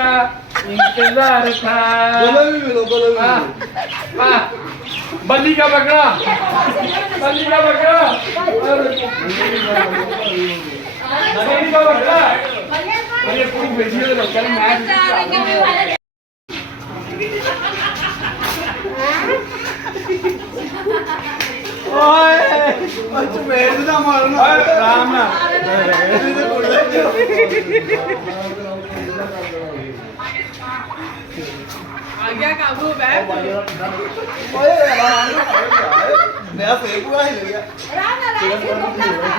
का इंतजार था। बल्ली का बकरा, बल्ली का बकरा, बल्ली का बकरा। अरे पूरी वीडियो तो कल मैच ओए अच्छा मेरे ना मारना राम ना आ गया काबू बैठ ओए नया फेंक हुआ ही गया राम ना सिर घुटना था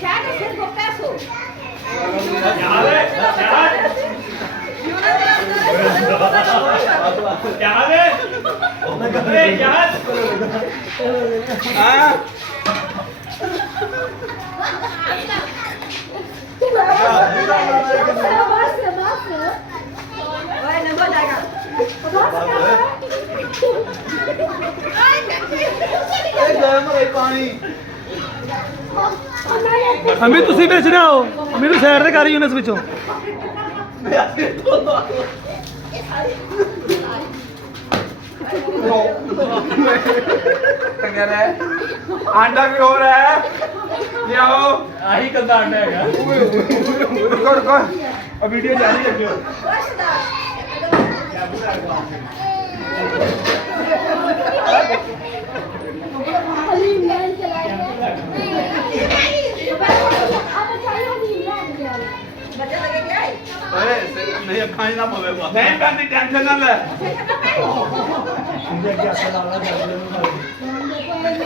शायद सिर घुटना सो यार है क्या है अरे यार हां अमित तुसी बेचने आओ मेरे साइड ते कर यूनिस विचों आंडा भी हो रहा है ले आओ आही गंदा अंडा है रुको रुको अब वीडियो जारी रखियो नहीं अखा ही ना पवे नहीं करनी टेंशन ना ले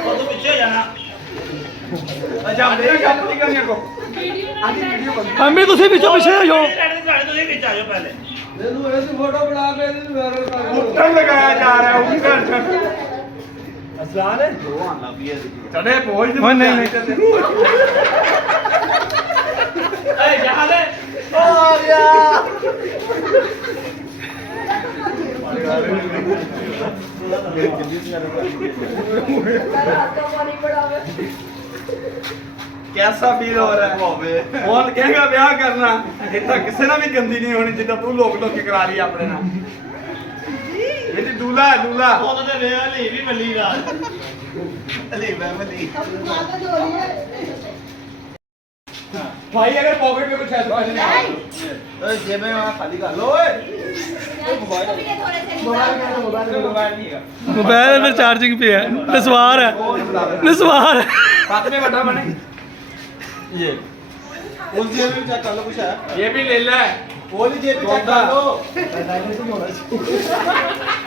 तो पीछे जाना अच्छा मेरे काम नहीं करनी को आधी वीडियो बंद अमित तुसी पिछे पिछे हो जाओ तुझे पीछे आ जाओ पहले ऐसी फोटो बना के ऊपर लगाया जा रहा है ऊपर असलान है दो आना भी है चढ़े पहुंच नहीं ए यहां ले आ गया कैसा फील हो रहा है बोल कहेगा ब्याह करना इतना किसी ना भी गंदी नहीं होनी जितना तू लोग लोग करा रही अपने ना ये दूल्हा है दूल्हा वो तो वे अली भी मली रात अली मैं मली भाई अगर पॉकेट में कुछ है तो नहीं ओए जेब में वहां खाली कर लो ओए मोबाइल नहीं है मोबाइल में चार्जिंग पे है निस्वार है साथ में बड़ा बने ये उस जेब में चेक कर लो कुछ है ये भी ले ले वो वाली जेब में चेक कर लो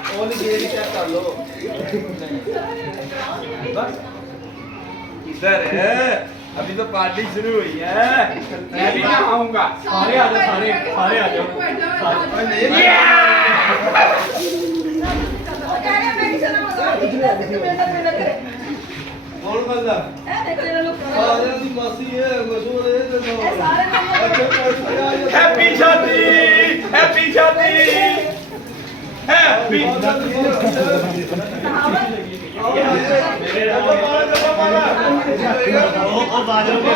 वो वाली जेब में चेक कर लो बस इधर है अभी तो पार्टी शुरू हुई है मैं भी ना आऊंगा सारे आ जाओ सारे आ जाओ कौन बंदा सारे की मासी है मशहूर है तो हैप्पी शादी हैप्पी शादी हैप्पी ओ बाजू के